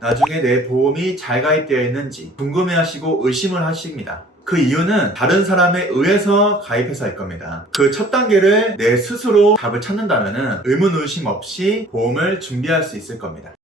나중에 내 보험이 잘 가입되어 있는지 궁금해하시고 의심을 하십니다. 그 이유는 다른 사람에 의해서 가입해서일 겁니다. 그 첫 단계를 내 스스로 답을 찾는다면 의문 의심 없이 보험을 준비할 수 있을 겁니다.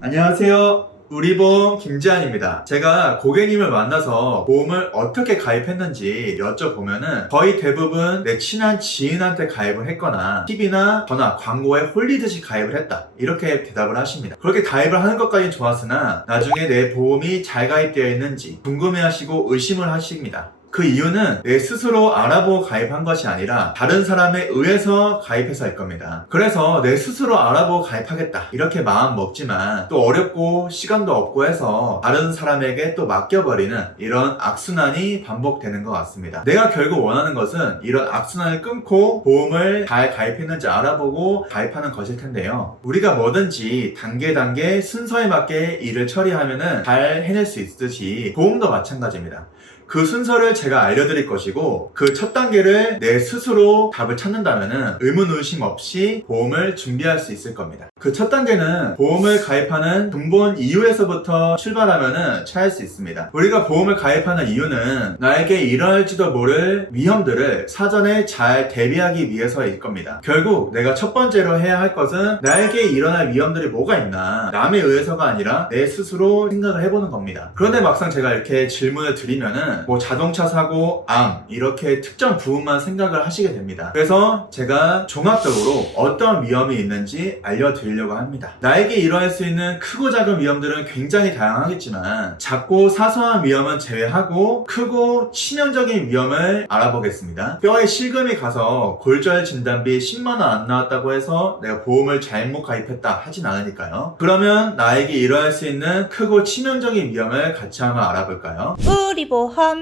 안녕하세요. 우리보험 김지한입니다. 제가 고객님을 만나서 보험을 어떻게 가입했는지 여쭤보면은 거의 대부분 내 친한 지인한테 가입을 했거나 TV나 전화, 광고에 홀리듯이 가입을 했다, 이렇게 대답을 하십니다. 그렇게 가입을 하는 것까지는 좋았으나 나중에 내 보험이 잘 가입되어 있는지 궁금해하시고 의심을 하십니다. 그 이유는 내 스스로 알아보고 가입한 것이 아니라 다른 사람에 의해서 가입해서일 겁니다. 그래서 내 스스로 알아보고 가입하겠다 이렇게 마음 먹지만 또 어렵고 시간도 없고 해서 다른 사람에게 또 맡겨버리는 이런 악순환이 반복되는 것 같습니다. 내가 결국 원하는 것은 이런 악순환을 끊고 보험을 잘 가입했는지 알아보고 가입하는 것일 텐데요. 우리가 뭐든지 단계 순서에 맞게 일을 처리하면 잘 해낼 수 있듯이 보험도 마찬가지입니다. 그 순서를 제가 알려드릴 것이고 그 첫 단계를 내 스스로 답을 찾는다면 의문 의심 없이 보험을 준비할 수 있을 겁니다. 그 첫 단계는 보험을 가입하는 근본 이유에서부터 출발하면 찾을 수 있습니다. 우리가 보험을 가입하는 이유는 나에게 일어날지도 모를 위험들을 사전에 잘 대비하기 위해서일 겁니다. 결국 내가 첫 번째로 해야 할 것은 나에게 일어날 위험들이 뭐가 있나, 남에 의해서가 아니라 내 스스로 생각을 해보는 겁니다. 그런데 막상 제가 이렇게 질문을 드리면은 뭐 자동차 사고, 암 이렇게 특정 부분만 생각을 하시게 됩니다. 그래서 제가 종합적으로 어떤 위험이 있는지 알려드리려고 합니다. 나에게 일어날 수 있는 크고 작은 위험들은 굉장히 다양하겠지만 작고 사소한 위험은 제외하고 크고 치명적인 위험을 알아보겠습니다. 뼈에 실금이 가서 골절 진단비 10만원 안 나왔다고 해서 내가 보험을 잘못 가입했다 하진 않으니까요. 그러면 나에게 일어날 수 있는 크고 치명적인 위험을 같이 한번 알아볼까요? 우리 보험.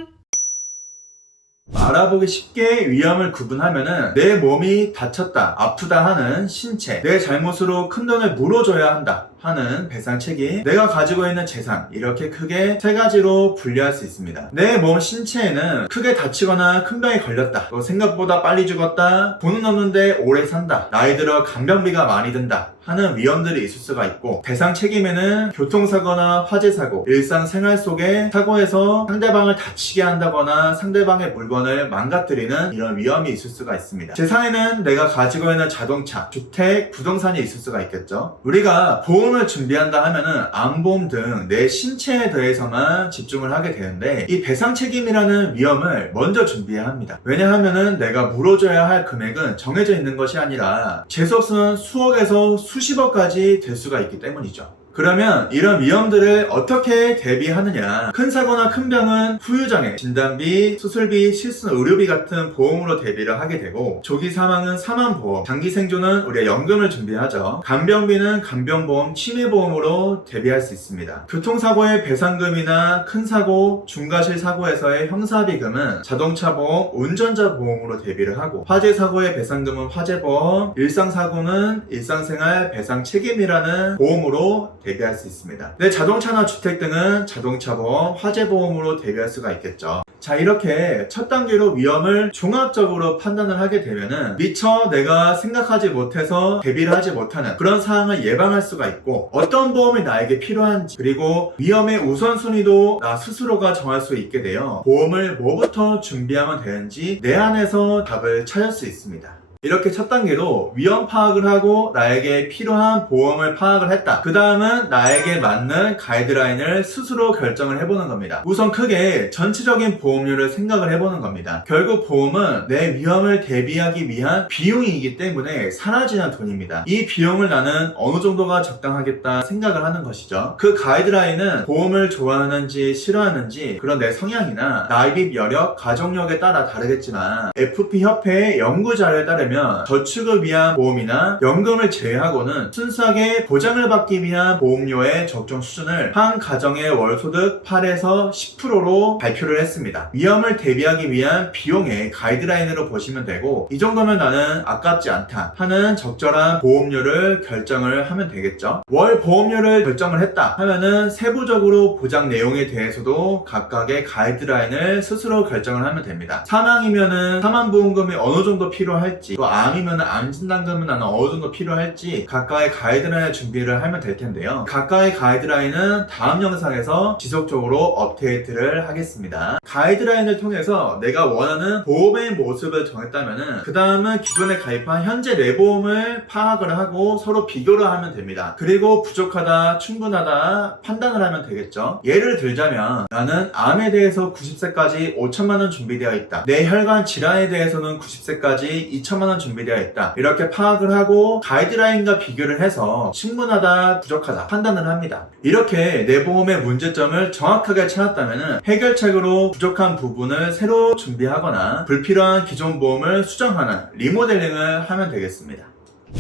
알아보기 쉽게 위험을 구분하면은 내 몸이 다쳤다, 아프다 하는 신체, 내 잘못으로 큰돈을 물어줘야 한다 하는 배상 책임, 내가 가지고 있는 재산, 이렇게 크게 세 가지로 분류할 수 있습니다. 내 몸 신체에는 크게 다치거나 큰 병에 걸렸다, 또 생각보다 빨리 죽었다, 돈은 없는데 오래 산다, 나이 들어 간병비가 많이 든다 하는 위험들이 있을 수가 있고, 배상 책임에는 교통사고나 화재사고, 일상생활 속에 사고에서 상대방을 다치게 한다거나 상대방의 물건을 망가뜨리는 이런 위험이 있을 수가 있습니다. 재산에는 내가 가지고 있는 자동차, 주택, 부동산이 있을 수가 있겠죠. 우리가 보험을 준비한다 하면은 암보험 등 내 신체에 대해서만 집중을 하게 되는데 이 배상 책임이라는 위험을 먼저 위험해야 합니다. 왜냐하면은 내가 물어줘야 할 금액은 정해져 있는 것이 아니라 재수없으면 수억에서 수십억까지 될 수가 있기 때문이죠. 그러면 이런 위험들을 어떻게 대비하느냐, 큰 사고나 큰 병은 후유장애, 진단비, 수술비, 실손 의료비 같은 보험으로 대비를 하게 되고, 조기 사망은 사망보험, 장기 생존은 우리가 연금을 준비하죠. 간병비는 간병보험, 치매보험으로 대비할 수 있습니다. 교통사고의 배상금이나 큰 사고, 중과실 사고에서의 형사비금은 자동차보험, 운전자보험으로 대비를 하고, 화재사고의 배상금은 화재보험, 일상사고는 일상생활 배상 책임이라는 보험으로 대비할 수 있습니다. 내 자동차나 주택 등은 자동차보험, 화재보험으로 대비할 수가 있겠죠. 자, 이렇게 첫 단계로 위험을 종합적으로 판단을 하게 되면은 미처 내가 생각하지 못해서 대비를 하지 못하는 그런 상황을 예방할 수가 있고, 어떤 보험이 나에게 필요한지, 그리고 위험의 우선순위도 나 스스로가 정할 수 있게 되어 보험을 뭐부터 준비하면 되는지 내 안에서 답을 찾을 수 있습니다. 이렇게 첫 단계로 위험 파악을 하고 나에게 필요한 보험을 파악을 했다. 그 다음은 나에게 맞는 가이드라인을 스스로 결정을 해보는 겁니다. 우선 크게 전체적인 보험료를 생각을 해보는 겁니다. 결국 보험은 내 위험을 대비하기 위한 비용이기 때문에 사라지는 돈입니다. 이 비용을 나는 어느 정도가 적당하겠다 생각을 하는 것이죠. 그 가이드라인은 보험을 좋아하는지 싫어하는지 그런 내 성향이나 납입 여력, 가족력에 따라 다르겠지만 FP협회의 연구자료에 따르면 저축을 위한 보험이나 연금을 제외하고는 순수하게 보장을 받기 위한 보험료의 적정 수준을 한 가정의 월소득 8에서 10%로 발표를 했습니다. 위험을 대비하기 위한 비용의 가이드라인으로 보시면 되고, 이 정도면 나는 아깝지 않다 하는 적절한 보험료를 결정을 하면 되겠죠. 월 보험료를 결정을 했다 하면은 세부적으로 보장 내용에 대해서도 각각의 가이드라인을 스스로 결정을 하면 됩니다. 사망이면은 사망보험금이 어느 정도 필요할지, 또 암이면 암 진단금은 나는 어느 정도 필요할지 각각의 가이드라인을 준비를 하면 될 텐데요. 각각의 가이드라인은 다음 영상에서 지속적으로 업데이트를 하겠습니다. 가이드라인을 통해서 내가 원하는 보험의 모습을 정했다면은 그 다음은 기존에 가입한 현재 내 보험을 파악을 하고 서로 비교를 하면 됩니다. 그리고 부족하다, 충분하다 판단을 하면 되겠죠. 예를 들자면 나는 암에 대해서 90세까지 5천만원 준비되어 있다. 내 혈관 질환에 대해서는 90세까지 2천만원 준비되어 있다. 이렇게 파악을 하고 가이드라인과 비교를 해서 충분하다, 부족하다 판단을 합니다. 이렇게 내 보험의 문제점을 정확하게 찾았다면 해결책으로 부족한 부분을 새로 준비하거나 불필요한 기존 보험을 수정하는 리모델링을 하면 되겠습니다.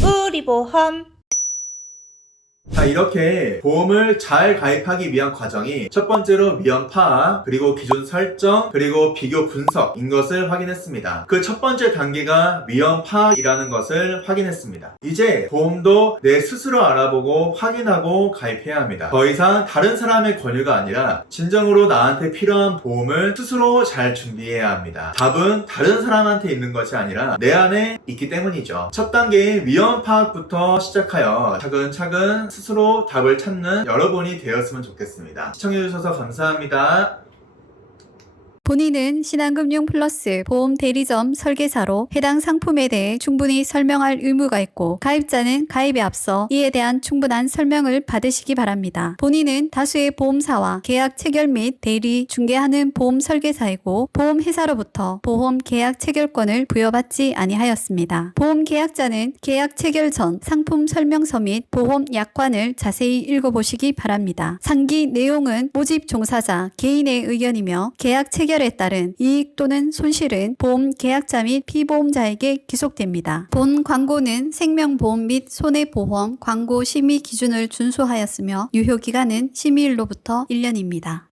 우리 보험. 자, 이렇게 보험을 잘 가입하기 위한 과정이 첫 번째로 위험 파악, 그리고 기준 설정, 그리고 비교 분석인 것을 확인했습니다. 그 첫 번째 단계가 위험 파악이라는 것을 확인했습니다. 이제 보험도 내 스스로 알아보고 확인하고 가입해야 합니다. 더 이상 다른 사람의 권유가 아니라 진정으로 나한테 필요한 보험을 스스로 잘 준비해야 합니다. 답은 다른 사람한테 있는 것이 아니라 내 안에 있기 때문이죠. 첫 단계의 위험 파악부터 시작하여 차근차근 스스로 답을 찾는 여러분이 되었으면 좋겠습니다. 시청해주셔서 감사합니다. 본인은 신한금융 플러스 보험 대리점 설계사로 해당 상품에 대해 충분히 설명할 의무가 있고 가입자는 가입에 앞서 이에 대한 충분한 설명을 받으시기 바랍니다. 본인은 다수의 보험사와 계약 체결 및 대리, 중개하는 보험 설계사이고 보험회사로부터 보험 계약 체결권을 부여받지 아니하였습니다. 보험 계약자는 계약 체결 전 상품 설명서 및 보험 약관을 자세히 읽어보시기 바랍니다. 상기 내용은 모집 종사자 개인의 의견이며 계약 체결 에 따른 이익 또는 손실은 보험 계약자 및 피보험자에게 기속됩니다. 본 광고는 생명보험 및 손해보험 광고 심의 기준을 준수하였으며 유효기간은 심의일로부터 1년입니다.